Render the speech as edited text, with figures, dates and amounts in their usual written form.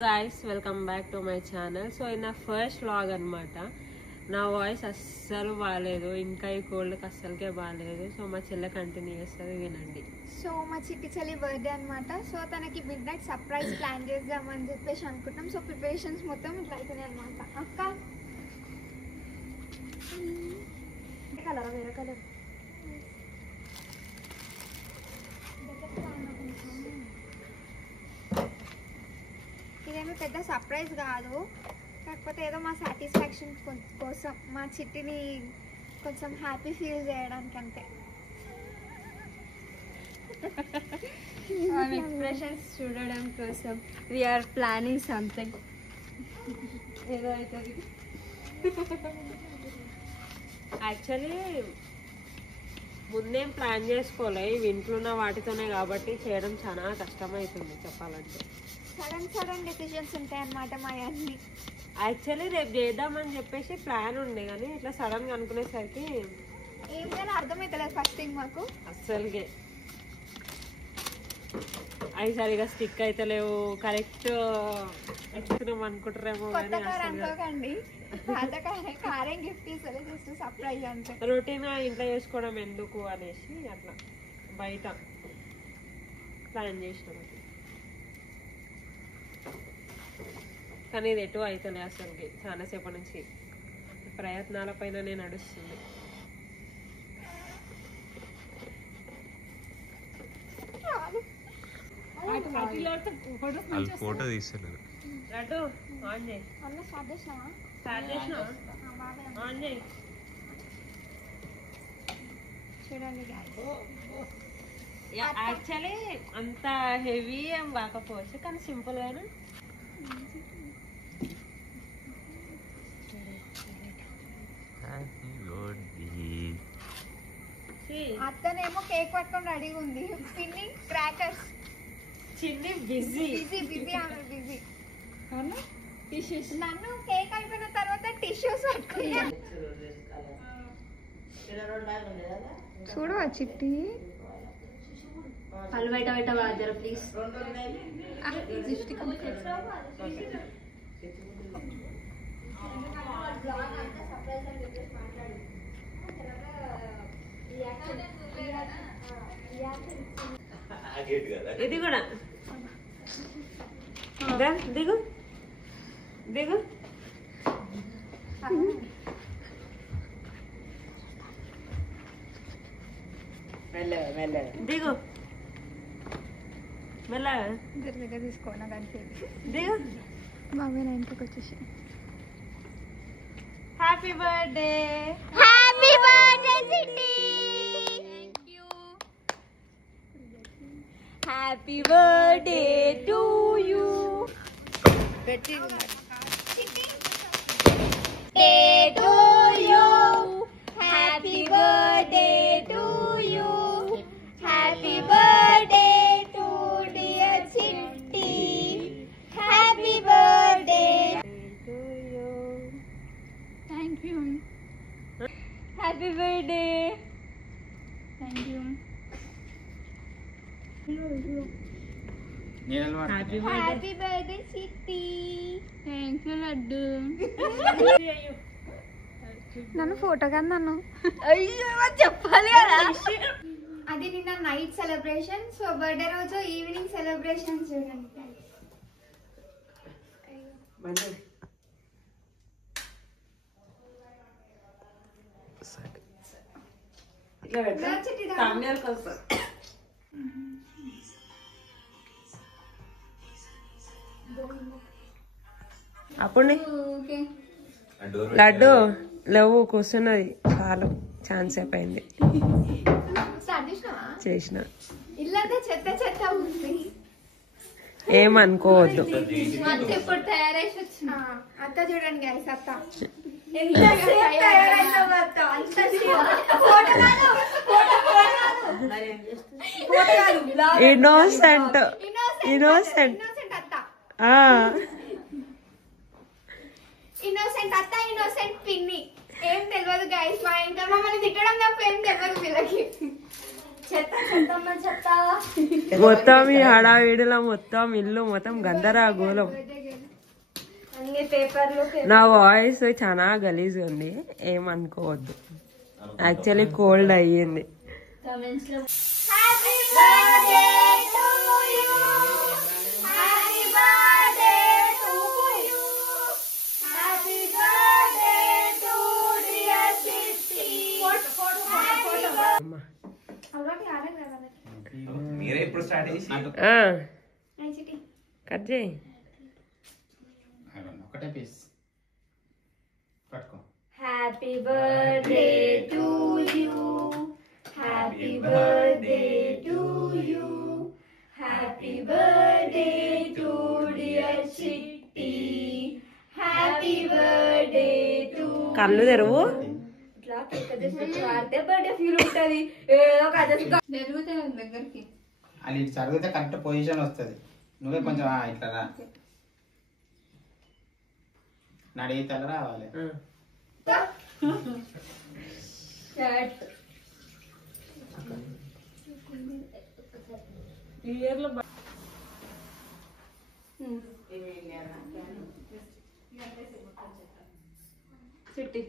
guys, welcome back to my channel. So in the first vlog anamata na voice assalu baaledu inka ee cold ki assalke baaledu so ma chella continue chestadu vinandi. So మా చిట్టి చెల్లి birthday అనమాట. So తనకి mid night surprise plan చేద్దామని చెప్పేసి అనుకుంటాం. So preparations మొత్తం ఇట్లా అవుతున్నాయి అనమాట. అక్క కలర్ వేరే కలర్ ఇదేమి పెద్ద సర్ప్రైజ్ కాదు, కాకపోతే ఏదో మా సాటిస్ఫాక్షన్ కోసం మా చిట్టిని కొంచెం హ్యాపీ ఫీల్ చేయడానికి అంతే. ఎక్స్ప్రెషన్స్ చూడడం కోసం వీఆర్ ప్లానింగ్ సంథింగ్. ఏదో అవుతుంది. యాక్చువల్లీ ముందేం ప్లాన్ చేసుకోలే, ఇవి ఇంట్లో ఉన్న వాటితోనే కాబట్టి చేయడం చాలా కష్టమవుతుంది చెప్పాలంటే. సడన్ డెసిషన్స్ ఉంటాయి అన్నమాట మా అన్ని. యాక్చువల్లీ రేపు చేద్దామని చెప్పేసి ప్లాన్ ఉండే కానీ ఇట్లా సడన్గా అనుకునేసరికి ఏం చేయాలో అర్థమవుతలేదు ఫస్ట్ థింగ్ మాకు. అస్సలుగే అవి సరిగా స్టిక్ అయితే లేవు, కరెక్ట్ ఎక్కినాం అనుకుంటారేమో కొత్త కార్ అనుకోకండి, పాత కారేం గిఫ్ట్ ఇస్తారు, జస్ట్ సర్ప్రైజ్ అంతే. రొటీన్ ఇంట్లో చేసుకోవడం ఎందుకు అనేసి అట్లా బయట ప్లాన్ చేసినాం. కానీ ఇది ఎటు అవుతుంది అసలుకి, చాలాసేపటి నుంచి ప్రయత్నాల పైననే నడుస్తుంది. ఫోటో తీస్తలేదు. లడ్డు ఆన్ చేయి. అన్న స్టార్ట్ చేసినావా? స్టార్ట్ చేసినావా? ఆన్ చేయి. చూడండి guys. యాక్చువల్లీ అంత హెవీ ఏం కాకపోవచ్చు, కానీ సింపుల్ గానే. అత్తనేమో కేక్ పట్టుకొని రెడీగా ఉంది, పిన్ని క్రాకర్స్. చిన్ని బిజీ ఆమె బిజీ. నన్ను కేక్ అయిపోయిన తర్వాత టిష్యూస్ పట్టుకున్నా. చూడవా చిట్టి? పళ్ళు బయట బయట వాజరు ప్లీజ్. ఇది కూడా దిగు దిగు. దిగు మెల్లగా దగ్గర తీసుకోనా దానికి దిగు. బాబాయ్ నా ఇంటికి వచ్చేసి హ్యాపీ బర్త్డే. హ్యాపీ బర్త్డే సిటీ. Happy birthday to you. Day to you. Happy birthday to you. Happy birthday to dear Chitti. Happy birthday to you. Thank you. Happy birthday. Thank you. Happy happy birthday సిటీ. Thank you Laddu. నన్ను photo కదా నన్ను అయ్యో చెప్పాలి కదా. అది నిన్న night celebration. So birthday రోజు ఈవినింగ్ సెలబ్రేషన్ చూడండి. అప్పుడు లడ్డు లేవు కూర్చున్నది, చాలు ఛాన్స్ అయిపోయింది. చేసిన ఇల్లంతా చెత్త చెత్త ఉంది, ఏమనుకోవద్దు. ఇప్పుడు తయారైసి వచ్చిన అత్త చూడండి గైస్. అత్త ఇన్నోసెంట్ ఇన్నోసెంట్ అత్త, ఇన్నోసెంట్ అత్త, ఇన్నోసెంట్ పిన్ని. ఏం తెలియదు గైస్, మా ఇంట్లో మమ్మల్ని తిట్టడం తప్ప ఏం తెలియదు వీళ్ళకి. మొత్తం ఈ హడావిడిలో మొత్తం ఇల్లు మొత్తం గందరగోళం. అన్ని పేపర్లు నా వాయిస్ చాలా గలీజ్ ఉంది, ఏమనుకోవద్దు. యాక్చువల్లీ కోల్డ్ అయ్యింది. కమెంట్స్ లో happy birthday to you happy birthday to you happy birthday to dear చిట్టి అమ్మా. అలాగే ఆడగా మీరే ఇప్పుడు స్టార్ట్ చేసి చిట్టి కట్ చేయి. ఒకటే పీస్ పట్టుకో. Happy birthday to you happy birthday to you happy birthday to dear Chitti happy birthday to కళ్ళు తెరువు. ఇట్లా కేక్ వాడితే బర్త్డే ఫీల్ ఉంటుంది. ఏదో కథ జరుగుతుంది దగ్గరికి. అది ఇటు చదివితే కరెక్ట్ పొజిషన్ వస్తుంది. నువ్వే కొంచెం ఇట్లా రా, నడిగి తల రావాలి. చిట్టి